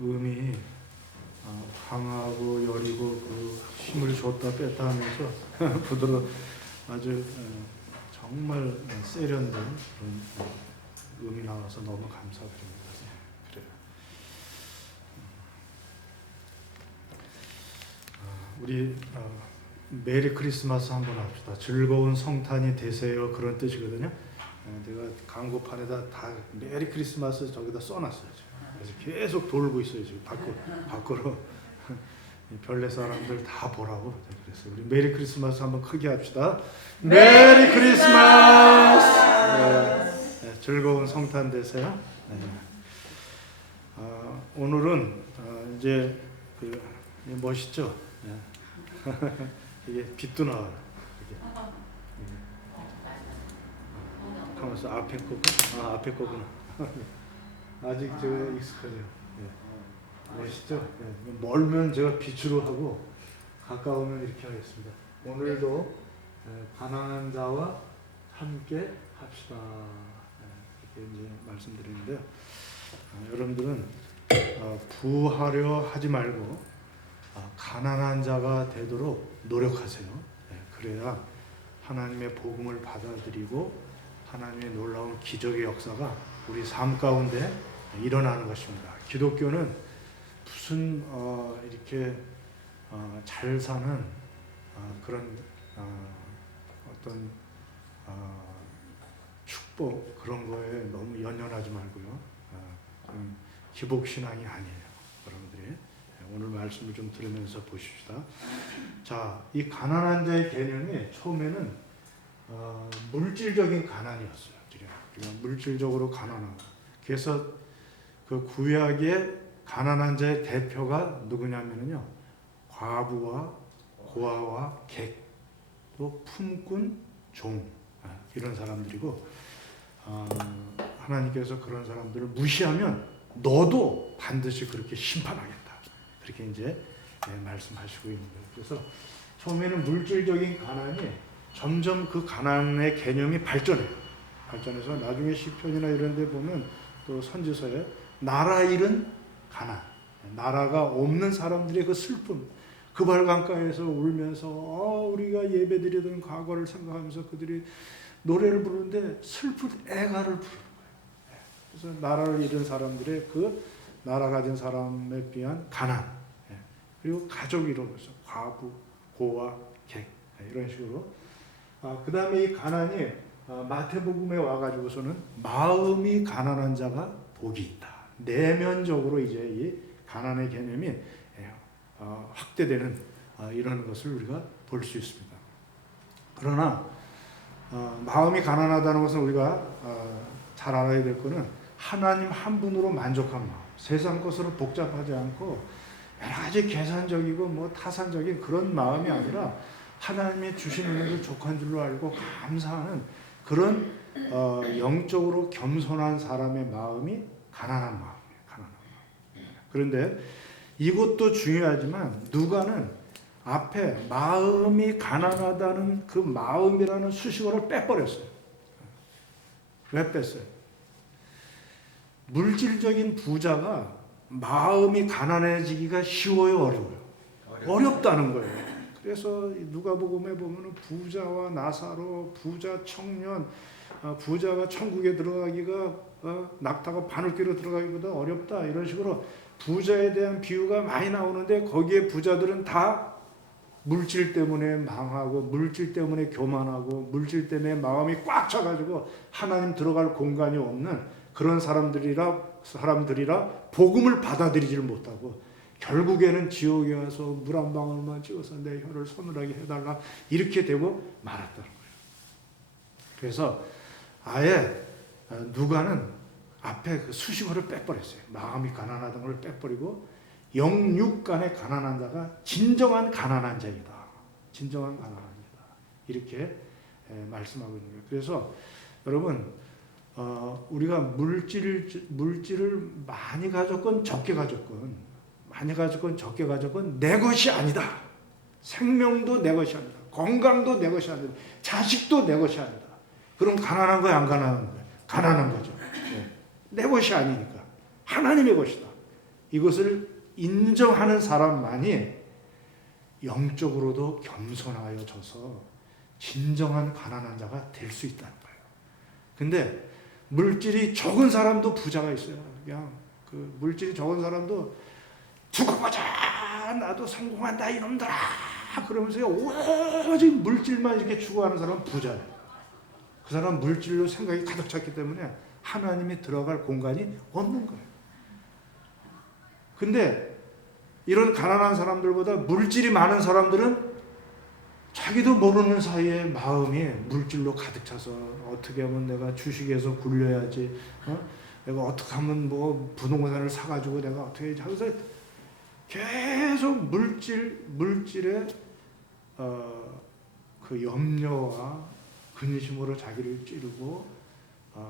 음이 강하고 여리고 그 힘을 줬다 뺐다 하면서 부드러 아주 정말 세련된 그런 음이 나와서 너무 감사드립니다. 그래요. 우리 메리 크리스마스 한번 합시다. 즐거운 성탄이 되세요. 그런 뜻이거든요. 내가 광고판에다 다 메리 크리스마스 저기다 써놨어요. 그래서 계속 돌고 있어요. 지금 밖으로 별내 사람들 다 보라고. 그래서 우리 메리 크리스마스 한번 크게 합시다. 메리 크리스마스. 네, 즐거운 성탄 되세요. 네. 오늘은 이제 멋있죠. 네. 이게 빛도 나와요. 가만있어. 앞에 거구나. 앞에 거구나. 아직 저 익숙하죠. 네. 멋있죠? 네. 멀면 제가 빛으로 하고 가까우면 이렇게 하겠습니다. 오늘도 가난한 자와 함께 합시다. 이렇게 이제 말씀드리는데요. 여러분들은 부하려 하지 말고 가난한 자가 되도록 노력하세요. 그래야 하나님의 복음을 받아들이고 하나님의 놀라운 기적의 역사가 우리 삶 가운데 일어나는 것입니다. 기독교는 무슨 이렇게 잘 사는 그런 어떤 축복 그런 거에 너무 연연하지 말고요. 기복신앙이 아니에요. 여러분들이 오늘 말씀을 좀 들으면서 보십시다. 자, 이 가난한 자의 개념이 처음에는 물질적인 가난이었어요. 그냥 물질적으로 가난하고. 그래서 그 구약의 가난한 자의 대표가 누구냐면요, 과부와 고아와 객, 또 품꾼, 종, 이런 사람들이고, 하나님께서 그런 사람들을 무시하면 너도 반드시 그렇게 심판하겠다. 그렇게 이제 말씀하시고 있는 거예요. 그래서 처음에는 물질적인 가난이 점점 그 가난의 개념이 발전해요. 발전해서 나중에 시편이나 이런 데 보면 또 선지서에 나라 잃은 가난, 나라가 없는 사람들의 그 슬픔, 그 발강가에서 울면서 우리가 예배드리던 과거를 생각하면서 그들이 노래를 부르는데 슬픈 애가를 부르는 거예요. 그래서 나라를 잃은 사람들의 그 나라 가진 사람에 비한 가난, 그리고 가족 이루어서 과부, 고아, 객, 이런 식으로. 그 다음에 이 가난이 마태복음에 와가지고서는 마음이 가난한 자가 복이 있다. 내면적으로 이제 이 가난의 개념이 확대되는 이런 것을 우리가 볼 수 있습니다. 그러나 마음이 가난하다는 것은 우리가 잘 알아야 될 것은 하나님 한 분으로 만족한 마음, 세상 것으로 복잡하지 않고 여러 가지 계산적이고 뭐 타산적인 그런 마음이 아니라 하나님이 주시는 은혜를 족한 줄로 알고 감사하는 그런 영적으로 겸손한 사람의 마음이 가난한 마음이에요. 가난한 마음. 그런데 이것도 중요하지만 누가는 앞에 마음이 가난하다는 그 마음이라는 수식어를 빼버렸어요. 왜 뺐어요? 물질적인 부자가 마음이 가난해지기가 쉬워요, 어려워요? 어렵다는 거예요. 그래서 누가복음에 보면은 부자와 나사로, 부자 청년, 부자가 천국에 들어가기가 낙타가 바늘귀로 들어가기보다 어렵다, 이런 식으로 부자에 대한 비유가 많이 나오는데 거기에 부자들은 다 물질 때문에 망하고 물질 때문에 교만하고 물질 때문에 마음이 꽉 차가지고 하나님 들어갈 공간이 없는 그런 사람들이라 복음을 받아들이지를 못하고 결국에는 지옥에 와서 물 한 방울만 찍어서 내 혀를 서늘하게 해달라, 이렇게 되고 말았다는 거예요. 그래서 아예 누가는 앞에 그 수식어를 빼버렸어요. 마음이 가난하다는 걸 빼버리고 영육간의 가난한 자가 진정한 가난한 자이다. 진정한 가난한 자이다. 이렇게 말씀하고 있는 거예요. 그래서 여러분, 우리가 물질을 많이 가졌건 적게 가졌건 적게 가졌건 내 것이 아니다. 생명도 내 것이 아니다. 건강도 내 것이 아니다. 자식도 내 것이 아니다. 그럼 가난한 거야, 안 가난한 거야? 가난한 거죠. 내 것이 아니니까 하나님의 것이다. 이것을 인정하는 사람만이 영적으로도 겸손하여져서 진정한 가난한 자가 될 수 있다는 거예요. 근데 물질이 적은 사람도 부자가 있어요. 그냥 그 물질이 적은 사람도 두고 보자, 나도 성공한다 이놈들아, 그러면서 오직 물질만 이렇게 추구하는 사람은 부자예요. 그 사람은 물질로 생각이 가득 찼기 때문에 하나님이 들어갈 공간이 없는 거예요. 근데 이런 가난한 사람들보다 물질이 많은 사람들은 자기도 모르는 사이에 마음이 물질로 가득 차서 어떻게 하면 내가 주식에서 굴려야지, 내가 어떻게 하면 뭐 부동산을 사가지고 내가 어떻게 해야지 하면서 계속 물질의 그 염려와 근심으로 자기를 찌르고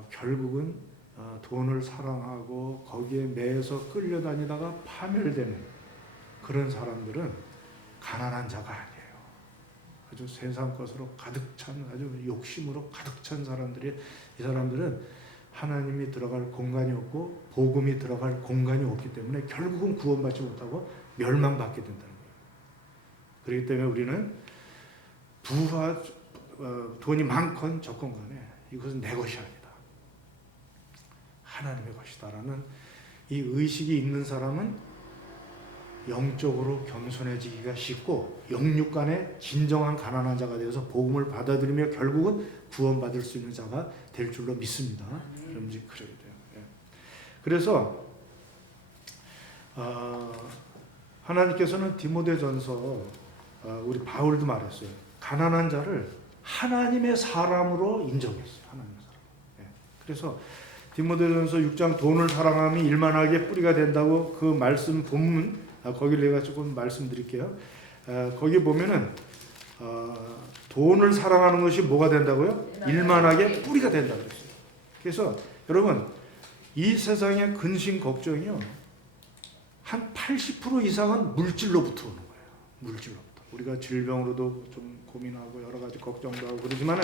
결국은 돈을 사랑하고 거기에 매여서 끌려다니다가 파멸되는 그런 사람들은 가난한 자가 아니에요. 아주 세상 것으로 가득 찬, 아주 욕심으로 가득 찬 사람들이, 이 사람들은 하나님이 들어갈 공간이 없고 복음이 들어갈 공간이 없기 때문에 결국은 구원받지 못하고 멸망받게 된다는 거예요. 그렇기 때문에 우리는 부와 돈이 많건 적건 간에 이것은 내 것이 아니다, 하나님의 것이다라는 이 의식이 있는 사람은 영적으로 겸손해지기가 쉽고 영육간에 진정한 가난한 자가 되어서 복음을 받아들이며 결국은 구원받을 수 있는 자가 될 줄로 믿습니다. 여러분들 그래야 돼요. 예. 그래서 하나님께서는 디모데전서 우리 바울도 말했어요. 가난한 자를 하나님의 사람으로 인정했어요. 하나님의 사람. 예. 그래서 디모데전서 6장 돈을 사랑함이 일만하게 뿌리가 된다고 그 말씀 본문 거기를 내가 조금 말씀드릴게요. 거기 보면은 돈을 사랑하는 것이 뭐가 된다고요? 일만하게 뿌리가 된다고 그랬어요. 그래서 여러분 이 세상의 근심 걱정이요 한 80% 이상은 물질로부터 오는 거예요. 물질로부터. 우리가 질병으로도 좀 고민하고 여러 가지 걱정도 하고 그러지만은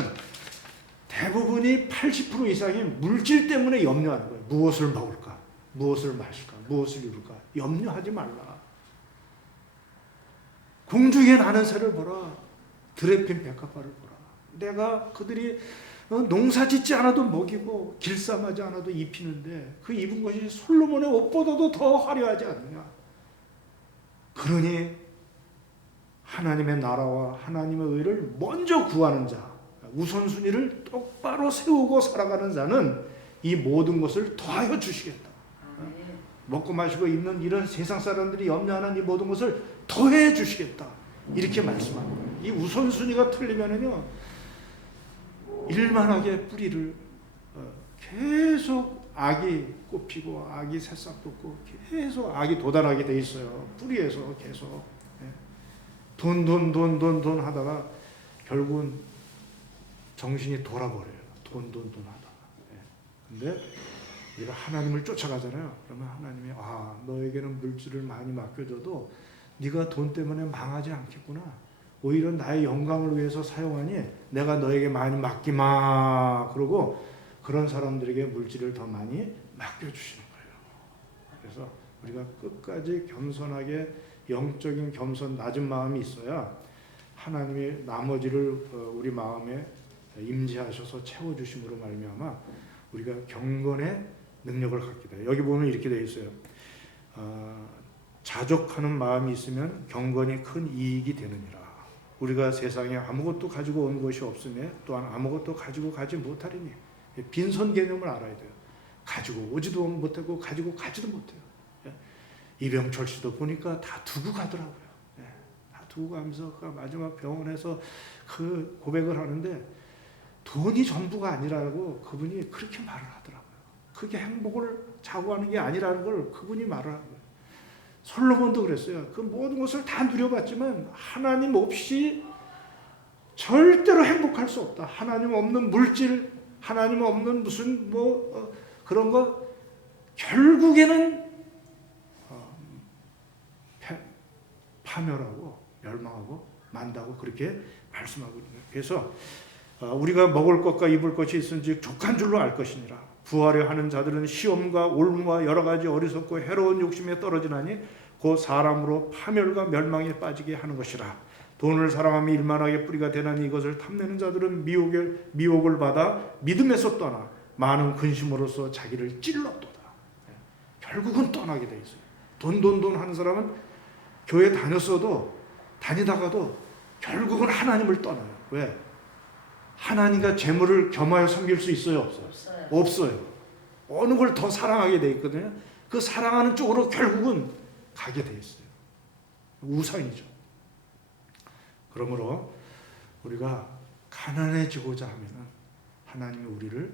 대부분이 80% 이상이 물질 때문에 염려하는 거예요. 무엇을 먹을까? 무엇을 마실까? 무엇을 이룰까? 염려하지 말라. 공중에 나는 새를 보라. 들에 핀 백합화를 보라. 내가 그들이 농사 짓지 않아도 먹이고 길쌈하지 않아도 입히는데 그 입은 것이 솔로몬의 옷보다도 더 화려하지 않느냐. 그러니 하나님의 나라와 하나님의 의를 먼저 구하는 자, 우선순위를 똑바로 세우고 살아가는 자는 이 모든 것을 더하여 주시겠다. 먹고 마시고 입는 이런 세상 사람들이 염려하는 이 모든 것을 더해 주시겠다. 이렇게 말씀하는 거예요. 이 우선순위가 틀리면은요, 일만하게 뿌리를 계속 악이 꼽히고 악이 새싹 돋고 계속 악이 도달하게 돼 있어요. 뿌리에서 계속 돈 하다가 결국은 정신이 돌아버려요. 돈 하다가. 근데 우리가 하나님을 쫓아가잖아요. 그러면 하나님이 너에게는 물질을 많이 맡겨줘도 네가 돈 때문에 망하지 않겠구나. 오히려 나의 영광을 위해서 사용하니 내가 너에게 많이 맡기마. 그러고 그런 사람들에게 물질을 더 많이 맡겨주시는 거예요. 그래서 우리가 끝까지 겸손하게 영적인 겸손 낮은 마음이 있어야 하나님이 나머지를 우리 마음에 임재하셔서 채워주심으로 말미암아 우리가 경건의 능력을 갖게 돼요. 여기 보면 이렇게 되어 있어요. 자족하는 마음이 있으면 경건이 큰 이익이 되느니라. 우리가 세상에 아무것도 가지고 온 것이 없으며 또한 아무것도 가지고 가지 못하리니 빈손 개념을 알아야 돼요. 가지고 오지도 못하고 가지고 가지도 못해요. 이병철 씨도 보니까 다 두고 가더라고요. 다 두고 가면서 그 마지막 병원에서 그 고백을 하는데 돈이 전부가 아니라고 그분이 그렇게 말을 하더라고요. 그게 행복을 자고하는 게 아니라는 걸 그분이 말을 하는 거예요. 솔로몬도 그랬어요. 그 모든 것을 다 누려봤지만 하나님 없이 절대로 행복할 수 없다. 하나님 없는 물질, 하나님 없는 무슨 그런 거 결국에는 파멸하고 멸망하고 만다고 그렇게 말씀하고 있는 거예요. 그래서 우리가 먹을 것과 입을 것이 있은지 족한 줄로 알 것이니라. 구하려 하는 자들은 시험과 올무와 여러 가지 어리석고 해로운 욕심에 떨어지나니 곧 사람으로 파멸과 멸망에 빠지게 하는 것이라. 돈을 사랑하며 일만하게 뿌리가 되나니 이것을 탐내는 자들은 미혹을 받아 믿음에서 떠나 많은 근심으로써 자기를 찔렀도다. 결국은 떠나게 돼 있어요. 돈 하는 사람은 교회 다니다가도 결국은 하나님을 떠나요. 왜? 하나님과 재물을 겸하여 섬길 수 있어요? 없어요? 없어요. 어느 걸 더 사랑하게 돼 있거든요. 그 사랑하는 쪽으로 결국은 가게 돼 있어요. 우상이죠. 그러므로 우리가 가난해지고자 하면 하나님이 우리를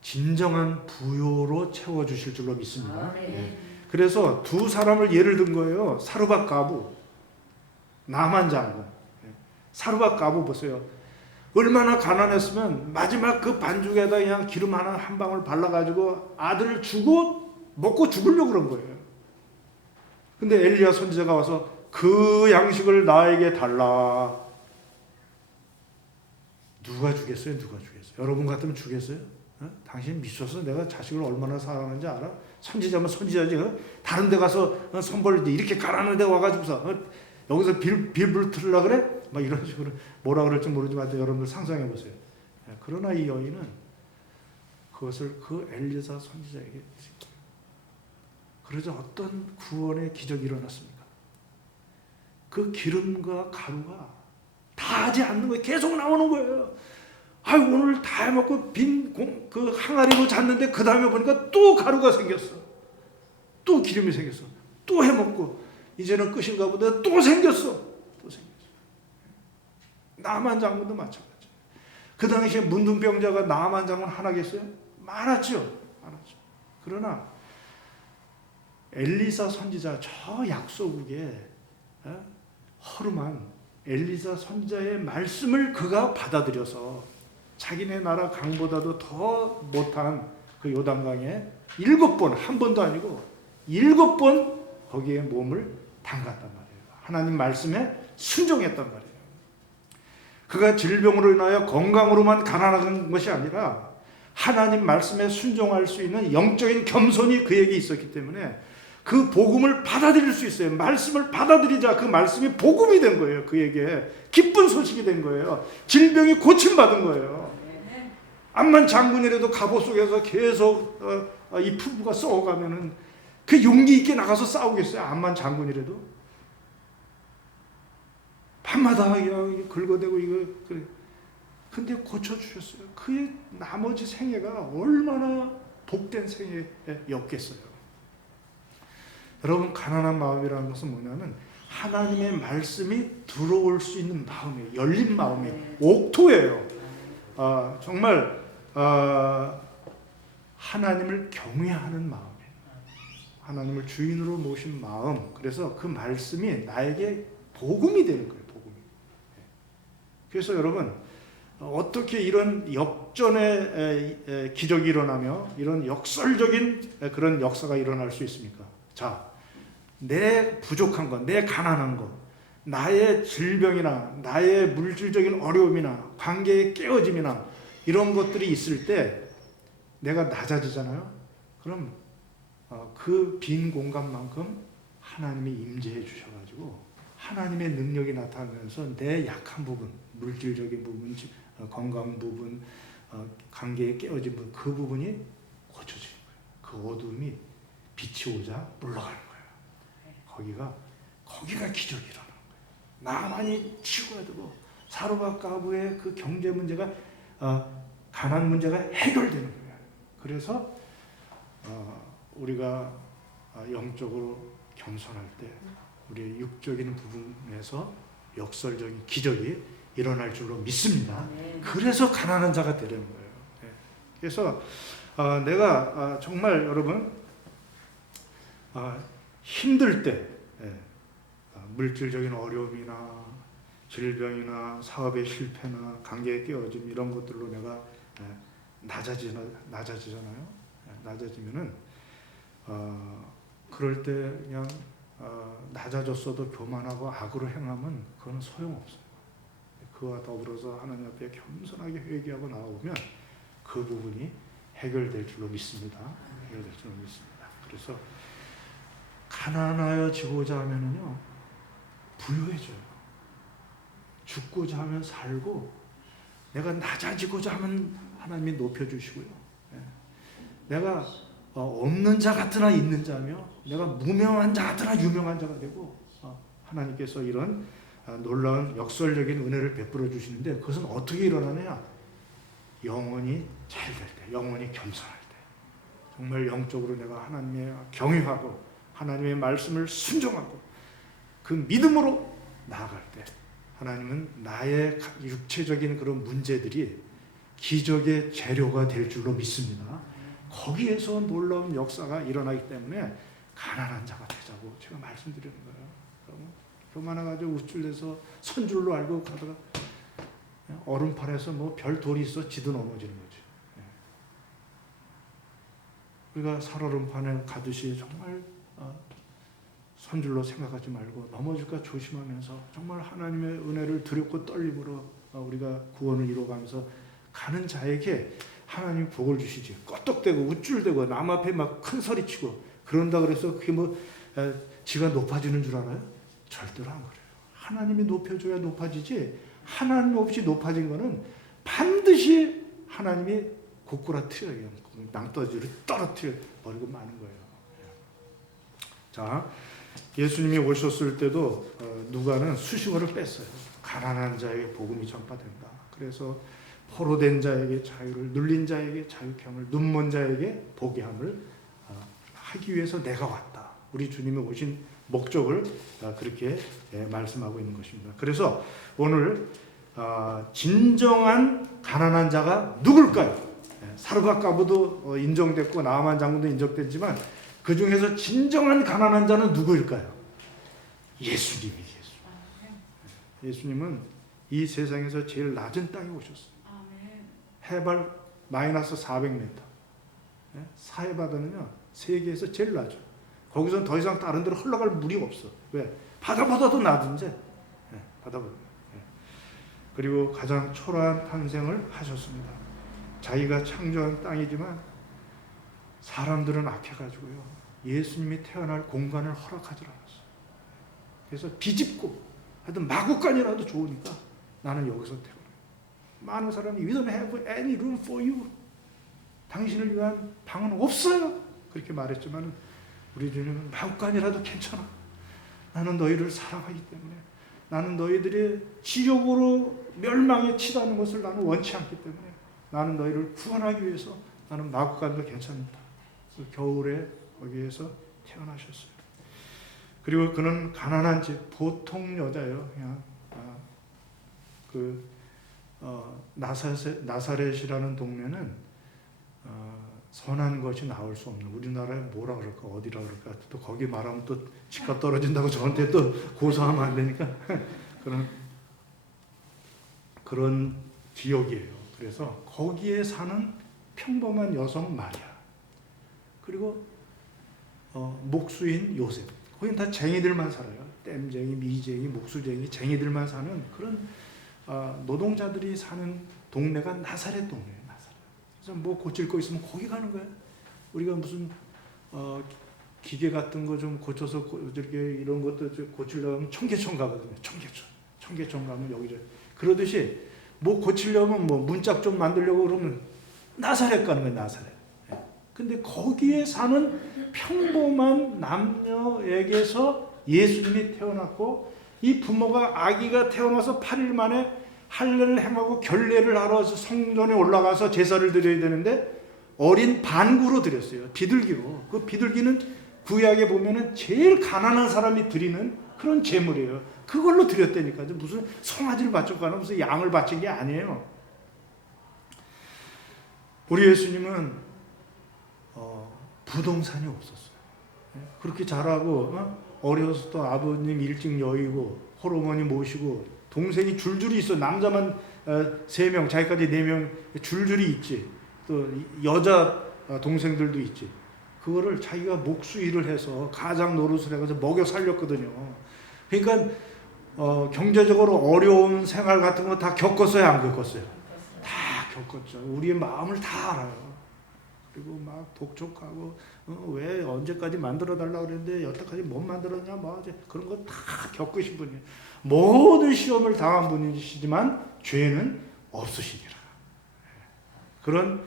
진정한 부요로 채워주실 줄로 믿습니다. 네. 그래서 두 사람을 예를 든 거예요. 사르밧 가부, 나만 장군. 사르밧 가부 보세요. 얼마나 가난했으면 마지막 그 반죽에다 그냥 기름 한 방울 발라가지고 아들을 주고 먹고 죽으려고 그런 거예요. 근데 엘리야 선지자가 와서 그 양식을 나에게 달라. 누가 주겠어요? 여러분 같으면 주겠어요? 당신 미쳐서 내가 자식을 얼마나 사랑하는지 알아? 선지자면 선지자지. 다른 데 가서 선벌 이렇게 가라는 데 와가지고서 여기서 빌불 틀으려 그래? 막 이런 식으로 뭐라 그럴지 모르지만 여러분들 상상해 보세요. 그러나 이 여인은 그것을 그 엘리사 선지자에게 드린 거예요. 그러자 어떤 구원의 기적이 일어났습니까? 그 기름과 가루가 다 하지 않는 거예요. 계속 나오는 거예요. 오늘 다 해먹고 그 항아리로 잤는데 그 다음에 보니까 또 가루가 생겼어. 또 기름이 생겼어. 또 해먹고 이제는 끝인가 보다 또 생겼어. 나만 장군도 마찬가지. 그 당시에 문둥병자가 나만 장군 하나겠어요? 많았죠. 그러나 엘리사 선지자 저 약소국에 허름한 엘리사 선지자의 말씀을 그가 받아들여서 자기네 나라 강보다도 더 못한 그 요단강에 7번, 한 번도 아니고 7번 거기에 몸을 담갔단 말이에요. 하나님 말씀에 순종했단 말이에요. 그가 질병으로 인하여 건강으로만 가난한 것이 아니라 하나님 말씀에 순종할 수 있는 영적인 겸손이 그에게 있었기 때문에 그 복음을 받아들일 수 있어요. 말씀을 받아들이자 그 말씀이 복음이 된 거예요. 그에게 기쁜 소식이 된 거예요. 질병이 고침받은 거예요. 암만 장군이라도 갑옷 속에서 계속 이 피부가 썩어가면은 그 용기 있게 나가서 싸우겠어요? 암만 장군이라도? 밤마다 그냥 긁어대고 그래. 근데 고쳐주셨어요. 그의 나머지 생애가 얼마나 복된 생애였겠어요. 여러분, 가난한 마음이라는 것은 뭐냐면 하나님의 말씀이 들어올 수 있는 마음이에요. 열린 마음이에요. 옥토예요. 정말 하나님을 경외하는 마음이에요. 하나님을 주인으로 모신 마음. 그래서 그 말씀이 나에게 복음이 되는 거예요. 복음이. 그래서 여러분, 어떻게 이런 역전의 기적이 일어나며 이런 역설적인 그런 역사가 일어날 수 있습니까? 자, 내 부족한 것, 내 가난한 것, 나의 질병이나 나의 물질적인 어려움이나 관계의 깨어짐이나 이런 것들이 있을 때 내가 낮아지잖아요. 그럼 그 빈 공간만큼 하나님이 임재해 주셔가지고 하나님의 능력이 나타나면서 내 약한 부분, 물질적인 부분, 건강 부분, 관계의 깨어진 부분, 그 부분이 고쳐지는 거예요. 그 어둠이 빛이 오자 물러가는 거예요. 거기가 기적이 일어나는 거예요. 나만이 치고야 되고 사르밧 가부의 그 경제 문제가 가난 문제가 해결되는 거예요. 그래서 우리가 영적으로 겸손할 때 우리의 육적인 부분에서 역설적인 기적이 일어날 줄로 믿습니다. 그래서 가난한 자가 되려는 거예요. 그래서 내가 정말 여러분 힘들 때 물질적인 어려움이나 질병이나 사업의 실패나 관계의 깨어짐 이런 것들로 내가 낮아지잖아요. 낮아지면은 그럴 때 그냥 낮아졌어도 교만하고 악으로 행하면 그건 소용없어요. 그와 더불어서 하나님 앞에 겸손하게 회개하고 나오면 그 부분이 해결될 줄로 믿습니다. 해결될 줄로 믿습니다. 그래서 가난하여지고자 하면은요, 부유해져요. 죽고자 하면 살고, 내가 낮아지고자 하면 하나님이 높여주시고요. 내가 없는 자 같으나 있는 자며, 내가 무명한 자 같으나 유명한 자가 되고, 하나님께서 이런 놀라운 역설적인 은혜를 베풀어 주시는데, 그것은 어떻게 일어나느냐? 영혼이 잘 될 때, 영혼이 겸손할 때, 정말 영적으로 내가 하나님의 경외하고 하나님의 말씀을 순종하고 그 믿음으로 나아갈 때, 하나님은 나의 육체적인 그런 문제들이 기적의 재료가 될 줄로 믿습니다. 거기에서 놀라운 역사가 일어나기 때문에 가난한 자가 되자고 제가 말씀드리는 거예요. 교만해가지고 우쭐대서 선줄로 알고 가다가 얼음판에서 뭐 별 돌이 있어 지도 넘어지는 거지. 우리가 살얼음판에 가듯이 정말 선줄로 생각하지 말고 넘어질까 조심하면서 정말 하나님의 은혜를 두렵고 떨림으로 우리가 구원을 이루어가면서 가는 자에게 하나님 복을 주시지. 껐떡대고 우쭐대고 남 앞에 막 큰 소리치고 그런다 그래서 그게 뭐 지가 높아지는 줄 알아요? 절대로 안 그래요. 하나님이 높여줘야 높아지지, 하나님 없이 높아진 거는 반드시 하나님이 고꾸라트려요. 낭떠러지를 떨어뜨려 버리고 마는 거예요. 자, 예수님이 오셨을 때도 누가는 수식어를 뺐어요. 가난한 자에게 복음이 전파된다. 그래서 포로된 자에게 자유를, 눌린 자에게 자유케함을, 눈먼 자에게 보게 함을 하기 위해서 내가 왔다. 우리 주님이 오신 목적을 그렇게 말씀하고 있는 것입니다. 그래서 오늘 진정한 가난한 자가 누굴까요? 사르밧가브도 인정됐고 나아만 장군도 인정됐지만 그 중에서 진정한 가난한 자는 누구일까요? 예수님이. 예수님은 이 세상에서 제일 낮은 땅에 오셨어요. 해발 마이너스 400m. 사해바다는요, 세계에서 제일 낮아요. 거기서는 더 이상 다른 데로 흘러갈 물이 없어. 왜? 바다보다도 낮은데. 바다보다. 그리고 가장 초라한 탄생을 하셨습니다. 자기가 창조한 땅이지만 사람들은 악해가지고요, 예수님이 태어날 공간을 허락하지 않았어요. 그래서 비집고 하여튼 마구간이라도 좋으니까 나는 여기서 태어나요. 많은 사람이 We don't have any room for you. 당신을 위한 방은 없어요. 그렇게 말했지만 우리 주님은 마구간이라도 괜찮아. 나는 너희를 사랑하기 때문에, 나는 너희들이 지옥으로 멸망에 치닫는 것을 나는 원치 않기 때문에 나는 너희를 구원하기 위해서 나는 마구간도 괜찮다. 겨울에 거기에서 태어나셨어요. 그리고 그는 가난한 집, 보통 여자예요. 그냥 나사렛이라는 동네는 선한 것이 나올 수 없는, 우리나라에 뭐라 그럴까, 어디라 그럴까, 또 거기 말하면 또 집값 떨어진다고 저한테 또 고소하면 안 되니까 그런 지역이에요. 그래서 거기에 사는 평범한 여성 마리아, 그리고 목수인 요셉, 거긴 다 쟁이들만 살아요. 땜쟁이, 미쟁이, 목수쟁이, 쟁이들만 사는 그런 노동자들이 사는 동네가 나사렛 동네예요. 나사렛. 그래서 뭐 고칠 거 있으면 거기 가는 거예요. 우리가 무슨 기계 같은 거 좀 고쳐서 이렇게 이런 것도 고치려고 하면 청계천 가거든요. 청계천 가면 여기저기. 그러듯이 뭐 고치려면 뭐 문짝 좀 만들려고 그러면 나사렛 가는 거예요. 나사렛. 근데 거기에 사는 평범한 남녀에게서 예수님이 태어났고, 이 부모가 아기가 태어나서 8일 만에 할례를 행하고 결례를 하러 성전에 올라가서 제사를 드려야 되는데 어린 반구로 드렸어요. 비둘기로. 그 비둘기는 구약에 보면은 제일 가난한 사람이 드리는 그런 제물이에요. 그걸로 드렸다니까요. 무슨 송아지를 바쳤거나 무슨 양을 바친 게 아니에요. 우리 예수님은 부동산이 없었어요. 그렇게 잘하고 어려서 또 아버님 일찍 여의고 호르머니 모시고 동생이 줄줄이 있어. 남자만 3명, 자기까지 4명 줄줄이 있지. 또 여자 동생들도 있지. 그거를 자기가 목수 일을 해서 가장 노릇을 해가지고 먹여 살렸거든요. 그러니까 경제적으로 어려운 생활 같은 거 다 겪었어요, 안 겪었어요? 다 겪었죠. 우리의 마음을 다 알아요. 그리고 막 독촉하고 왜 언제까지 만들어 달라고 그랬는데 여태까지 못 만들었냐 뭐 그런 거 다 겪으신 분이에요. 모든 시험을 당한 분이시지만 죄는 없으시니라. 그런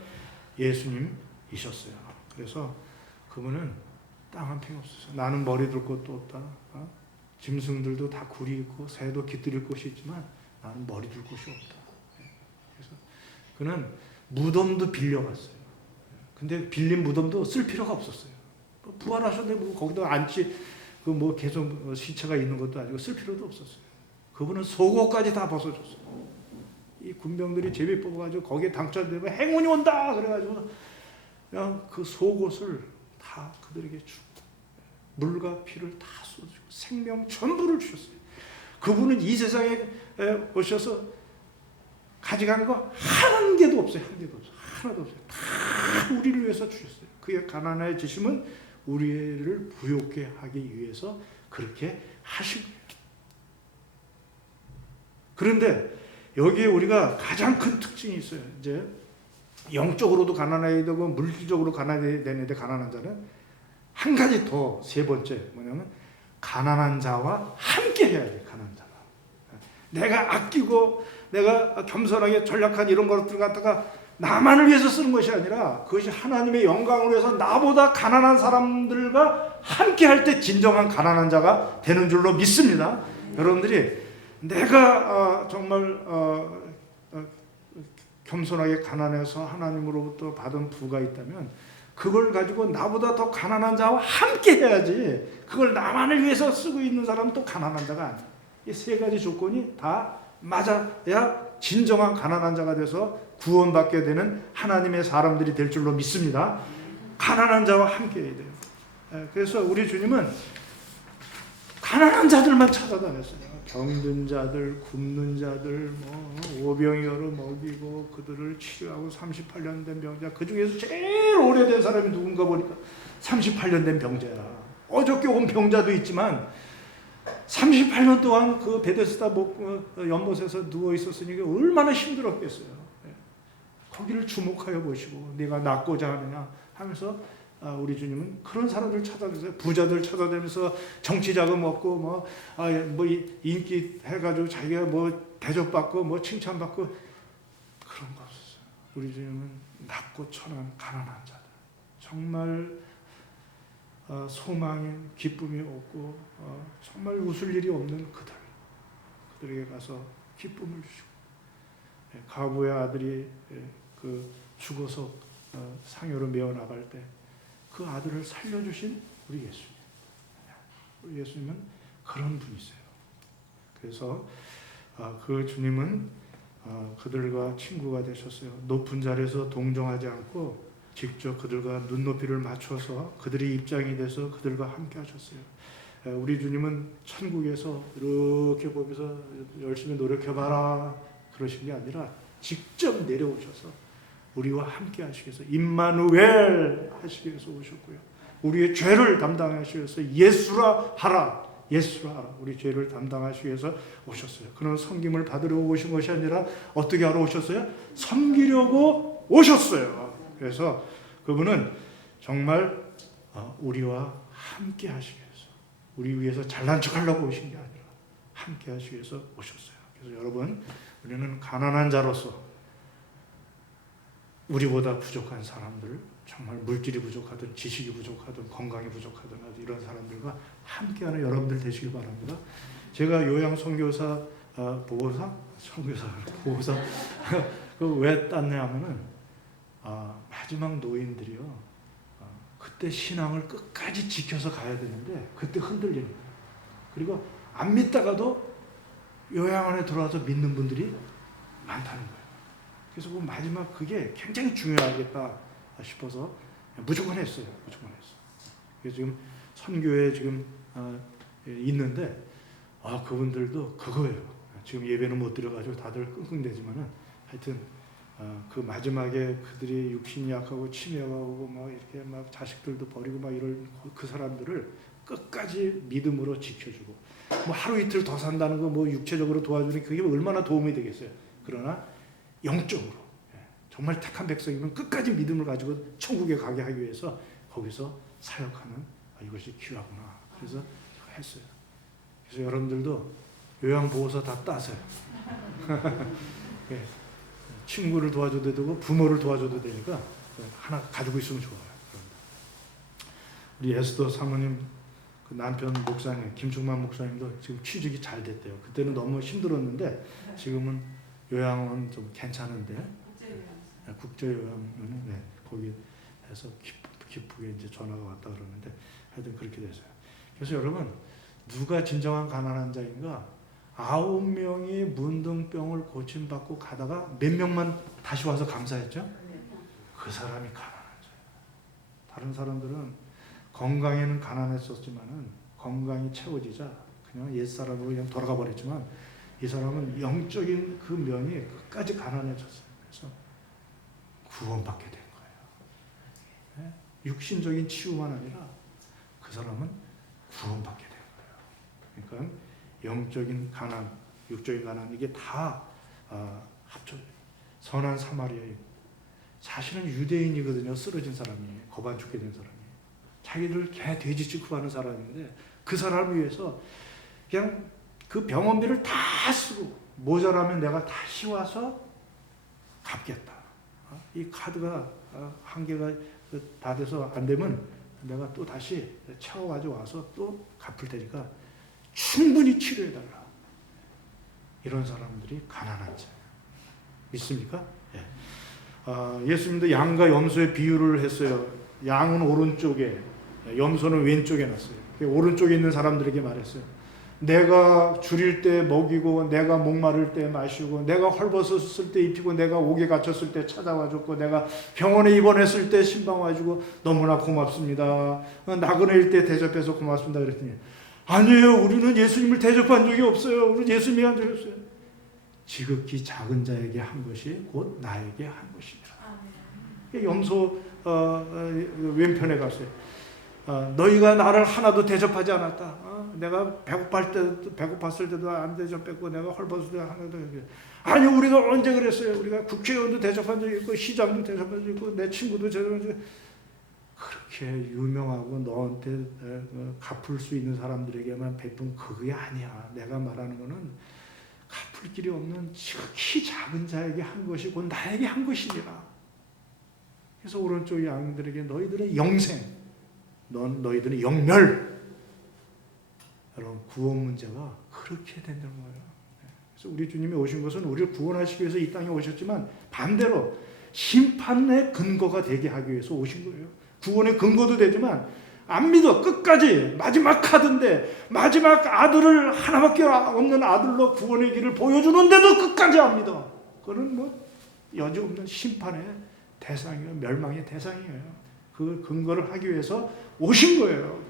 예수님이셨어요. 그래서 그분은 땅 한 평 없으셨어요. 나는 머리 둘 곳도 없다. 짐승들도 다 굴이 있고 새도 깃들일 곳이 있지만 나는 머리 둘 곳이 없다. 그래서 그는 무덤도 빌려갔어요. 근데 빌린 무덤도 쓸 필요가 없었어요. 부활하셨는데 뭐 거기다 앉지 그 뭐 계속 시체가 있는 것도 아니고 쓸 필요도 없었어요. 그분은 속옷까지 다 벗어줬어요. 이 군병들이 제비 뽑아가지고 거기에 당첨되면 행운이 온다 그래가지고 그냥 그 속옷을 다 그들에게 주고 물과 피를 다 쏟아주고 생명 전부를 주셨어요. 그분은 이 세상에 오셔서 가져간 거 한 개도 없어요. 한 개도 없어요. 하나도 없어요. 다 우리를 위해서 주셨어요. 그의 가난해지심은 우리를 부욕케 하기 위해서 그렇게 하신 거예요. 그런데 여기에 우리가 가장 큰 특징이 있어요. 이제 영적으로도 가난해야 되고 물질적으로 가난해야 되는데 가난한 자는 한 가지 더 세 번째 뭐냐면 가난한 자와 함께 해야 돼. 가난한 자가. 내가 아끼고 내가 겸손하게 전략한 이런 것들 갖다가 나만을 위해서 쓰는 것이 아니라 그것이 하나님의 영광을 위해서 나보다 가난한 사람들과 함께 할 때 진정한 가난한 자가 되는 줄로 믿습니다. 여러분들이 내가 정말 겸손하게 가난해서 하나님으로부터 받은 부가 있다면 그걸 가지고 나보다 더 가난한 자와 함께 해야지. 그걸 나만을 위해서 쓰고 있는 사람은 또 가난한 자가 아니야. 이 세 가지 조건이 다 맞아야 진정한 가난한 자가 돼서 구원받게 되는 하나님의 사람들이 될 줄로 믿습니다. 가난한 자와 함께 해야 돼요. 그래서 우리 주님은 가난한 자들만 찾아다녔어요. 병든 자들, 굶는 자들, 오병이어로 먹이고 그들을 치료하고 38년 된 병자. 그 중에서 제일 오래된 사람이 누군가 보니까 38년 된 병자야. 어저께 온 병자도 있지만 38년 동안 그 베데스다 연못에서 누워 있었으니까 얼마나 힘들었겠어요. 거기를 주목하여 보시고 네가 낫고자 하느냐 하면서 우리 주님은 그런 사람들 찾아내세요. 부자들 찾아다니면서 정치 자금 얻고 뭐 인기 해가지고 자기가 뭐 대접받고 뭐 칭찬받고 그런 거 없었어요. 우리 주님은 낮고 천한 가난한 자들, 정말 소망에 기쁨이 없고 정말 웃을 일이 없는 그들에게 가서 기쁨을 주시고 가부의 아들이 그 죽어서 상여로 메어 나갈 때 그 아들을 살려주신 우리 예수님. 우리 예수님은 그런 분이세요. 그래서 그 주님은 그들과 친구가 되셨어요. 높은 자리에서 동정하지 않고 직접 그들과 눈높이를 맞춰서 그들의 입장이 돼서 그들과 함께 하셨어요. 우리 주님은 천국에서 이렇게 보면서 열심히 노력해봐라 그러신 게 아니라 직접 내려오셔서 우리와 함께 하시기 위해서 임마누엘 하시기 위해서 오셨고요. 우리의 죄를 담당하시기 위해서 예수라 하라. 예수라 하라. 우리 죄를 담당하시기 위해서 오셨어요. 그런 섬김을 받으려고 오신 것이 아니라 어떻게 하러 오셨어요? 섬기려고 오셨어요. 그래서 그분은 정말 우리와 함께 하시기 위해서 우리 위해서 잘난 척하려고 오신 게 아니라 함께 하시기 위해서 오셨어요. 그래서 여러분 우리는 가난한 자로서 우리보다 부족한 사람들, 정말 물질이 부족하든 지식이 부족하든 건강이 부족하든 이런 사람들과 함께하는 여러분들 되시길 바랍니다. 제가 요양 선교사 보호사 그 왜 땄냐면은 마지막 노인들이요 그때 신앙을 끝까지 지켜서 가야 되는데 그때 흔들리는 거예요. 그리고 안 믿다가도 요양원에 들어와서 믿는 분들이 많다는 거예요. 그래서 그 마지막 그게 굉장히 중요하겠다 싶어서 무조건 했어요. 그래서 지금 선교에 지금 있는데 그분들도 그거예요. 지금 예배는 못 드려가지고 다들 끙끙대지만은 하여튼 그 마지막에 그들이 육신이 약하고 치매가 오고 막 이렇게 막 자식들도 버리고 막 이런 그 사람들을 끝까지 믿음으로 지켜주고 뭐 하루 이틀 더 산다는 거 뭐 육체적으로 도와주는 그게 얼마나 도움이 되겠어요. 그러나 영적으로 정말 택한 백성이면 끝까지 믿음을 가지고 천국에 가게 하기 위해서 거기서 사역하는 이것이 귀하구나. 그래서 제가 했어요. 그래서 여러분들도 요양보호서 다 따세요. 예. 친구를 도와줘도 되고 부모를 도와줘도 되니까 하나 가지고 있으면 좋아요. 우리 에스더 사모님 그 남편 목사님 김충만 목사님도 지금 취직이 잘 됐대요. 그때는 너무 힘들었는데 지금은 요양원 좀 괜찮은데 국제요양원은 네, 거기 해서 기쁘게 이제 전화가 왔다 그러는데 하여튼 그렇게 됐어요. 그래서 여러분 누가 진정한 가난한 자인가? 9명이 문둥병을 고침받고 가다가 몇 명만 다시 와서 감사했죠? 그 사람이 가난한 자예요. 다른 사람들은 건강에는 가난했었지만은 건강이 채워지자 그냥 옛사람으로 그냥 돌아가 버렸지만 이 사람은 영적인 그 면이 끝까지 가난해졌어요. 그래서 구원받게 된 거예요. 네? 육신적인 치유만 아니라 그 사람은 구원받게 된 거예요. 그러니까 영적인 가난, 육적인 가난 이게 다 합쳐 선한 사마리아인 사실은 유대인이거든요. 쓰러진 사람이 거반 죽게 된 사람이 자기를 개 돼지 취급하는 사람인데 그 사람을 위해서 그냥 그 병원비를 다 쓰고 모자라면 내가 다시 와서 갚겠다. 이 카드가 한계가 다 돼서 안 되면 내가 또 다시 채워가지고 와서 또 갚을 테니까 충분히 치료해달라. 이런 사람들이 가난한 자예요. 믿습니까? 예. 예수님도 양과 염소의 비유를 했어요. 양은 오른쪽에, 염소는 왼쪽에 놨어요. 오른쪽에 있는 사람들에게 말했어요. 내가 줄일 때 먹이고, 내가 목마를 때 마시고, 내가 헐벗었을 때 입히고, 내가 옥에 갇혔을 때 찾아와줬고, 내가 병원에 입원했을 때 신방 와주고 너무나 고맙습니다. 나그네일 때 대접해서 고맙습니다. 그랬더니 아니에요. 우리는 예수님을 대접한 적이 없어요. 우리는 예수님이 한 적이 없어요. 지극히 작은 자에게 한 것이 곧 나에게 한 것이니라. 염소 왼편에 갔어요. 너희가 나를 하나도 대접하지 않았다. 내가 배고팠을 때도 안 대접했고 내가 헐벗을 때 하나도 아니 우리가 언제 그랬어요? 우리가 국회의원도 대접한 적이 있고 시장도 대접한 적이 있고 내 친구도 대접한 적이 있고 그렇게 유명하고 너한테 갚을 수 있는 사람들에게만 베푼 그게 아니야. 내가 말하는 거는 갚을 길이 없는 지극히 작은 자에게 한 것이 곧 나에게 한 것이니라. 그래서 오른쪽 양들에게 너희들은 영생, 너희들은 영멸. 여러분 구원 문제가 그렇게 된다는 거예요. 그래서 우리 주님이 오신 것은 우리를 구원하시기 위해서 이 땅에 오셨지만 반대로 심판의 근거가 되게 하기 위해서 오신 거예요. 구원의 근거도 되지만 안 믿어 끝까지 마지막 카드인데 마지막 아들을 하나밖에 없는 아들로 구원의 길을 보여주는데도 끝까지 안 믿어. 그거는 뭐 여지없는 심판의 대상이에요. 멸망의 대상이에요. 그 근거를 하기 위해서 오신 거예요.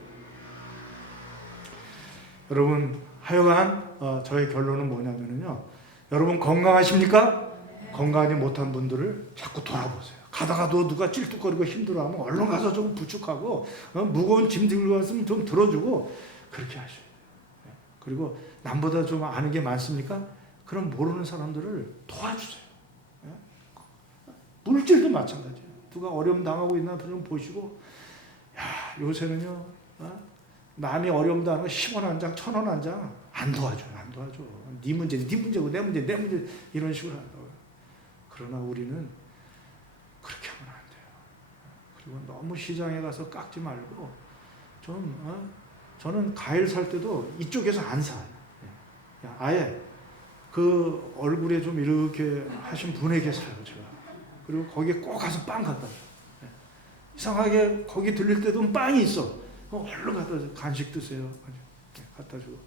여러분 하여간 저의 결론은 뭐냐면요. 여러분 건강하십니까? 건강하지 못한 분들을 자꾸 돌아보세요. 가다가도 누가 찔뚝거리고 힘들어하면 얼른 가서 좀 부축하고 무거운 짐 들고 왔으면 좀 들어주고 그렇게 하셔요. 그리고 남보다 좀 아는 게 많습니까? 그럼 모르는 사람들을 도와주세요. 물질도 마찬가지예요. 누가 어려움 당하고 있나 좀 보시고 야 요새는요 남이 어려움 당하고 10원 한 장, 1,000원 한 장 안 도와줘. 네 문제, 네 문제고 내 문제, 내 문제 이런 식으로 한다고요. 그러나 우리는 그렇게 하면 안 돼요. 그리고 너무 시장에 가서 깎지 말고 좀 저는 과일 살 때도 이쪽에서 안 사요. 아예 그 얼굴에 좀 이렇게 하신 분에게 사요 제가. 그리고 거기에 꼭 가서 빵 갖다 줘요. 이상하게 거기 들릴 때도 빵이 있어. 얼른 갖다 줘. 간식 드세요. 갖다 주고.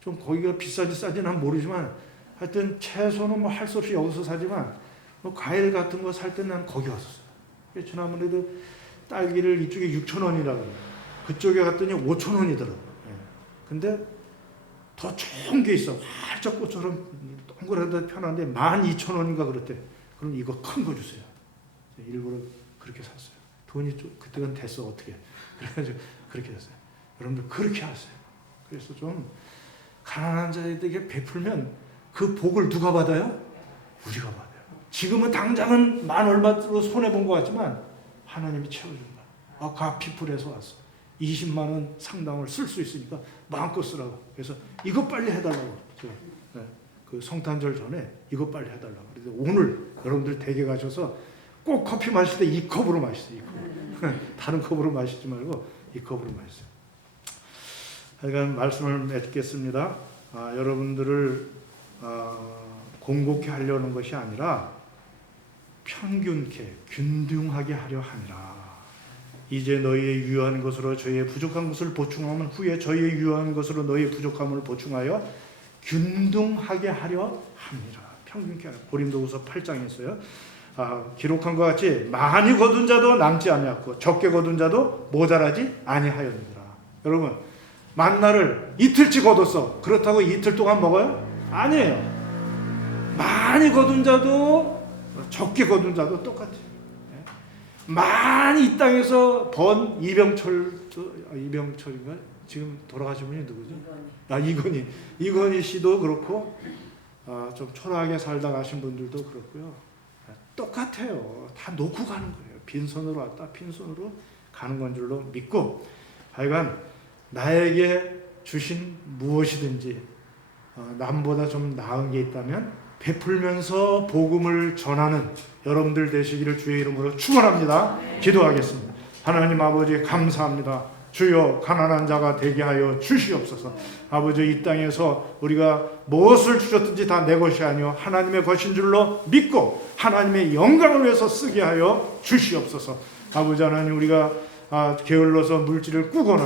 좀 거기가 비싼지 싸지는 모르지만 하여튼 채소는 뭐 할 수 없이 여기서 사지만 뭐 과일 같은 거 살 때는 난 거기 왔었어요. 지난번에도 딸기를 이쪽에 6,000원이라고 그래요. 그쪽에 갔더니 5,000원이더라고요. 근데 더 좋은 게 있어. 활짝 꽃처럼 동그랗다 편한데 12,000원인가 그랬대. 그럼 이거 큰 거 주세요. 일부러 그렇게 샀어요. 돈이 좀 그때는 됐어 어떻게. 그래가지고 그렇게 됐어요. 여러분들 그렇게 하세요. 그래서 좀 가난한 자에게 베풀면 그 복을 누가 받아요? 우리가 받아요. 지금은 당장은 만 얼마로 손해본 것 같지만 하나님이 채워준다. 가피풀에서 왔어. 20만 원 상당을 쓸 수 있으니까 마음껏 쓰라고. 그래서 이거 빨리 해달라고. 그 성탄절 전에 이거 빨리 해달라고. 그래서 오늘 여러분들 댁에 가셔서 꼭 커피 마실 때 이 컵으로 마시세요. 이 컵. 다른 컵으로 마시지 말고 이 컵으로 마시세요. 하여간 말씀을 맺겠습니다. 여러분들을 공고케 하려는 것이 아니라 평균케 균등하게 하려 함이라. 이제 너희의 유한 것으로 저희의 부족한 것을 보충하면 후에 저희의 유한 것으로 너희의 부족함을 보충하여 균등하게 하려 함이라. 평균케 하라. 고린도후서 8장에 있어요. 기록한 것 같이 많이 거둔 자도 남지 아니하고 적게 거둔 자도 모자라지 아니하였느니라. 여러분, 만나를 이틀치 거뒀어. 그렇다고 이틀 동안 먹어요? 아니에요. 많이 거둔 자도 적게 거둔 자도 똑같아요. 많이 이 땅에서 번 이병철인가? 지금 돌아가신 분이 누구죠? 이건희 씨도 그렇고 좀 초라하게 살다 가신 분들도 그렇고요. 똑같아요. 다 놓고 가는 거예요. 빈손으로 왔다 빈손으로 가는 건 줄로 믿고, 하여간 나에게 주신 무엇이든지 남보다 좀 나은 게 있다면 베풀면서 복음을 전하는 여러분들 되시기를 주의 이름으로 축원합니다. 기도하겠습니다. 하나님 아버지 감사합니다. 주여 가난한 자가 되게 하여 주시옵소서. 아버지, 이 땅에서 우리가 무엇을 주셨든지 다 내 것이 아니요 하나님의 것인 줄로 믿고 하나님의 영광을 위해서 쓰게 하여 주시옵소서. 아버지 하나님, 우리가 게을러서 물질을 꾸거나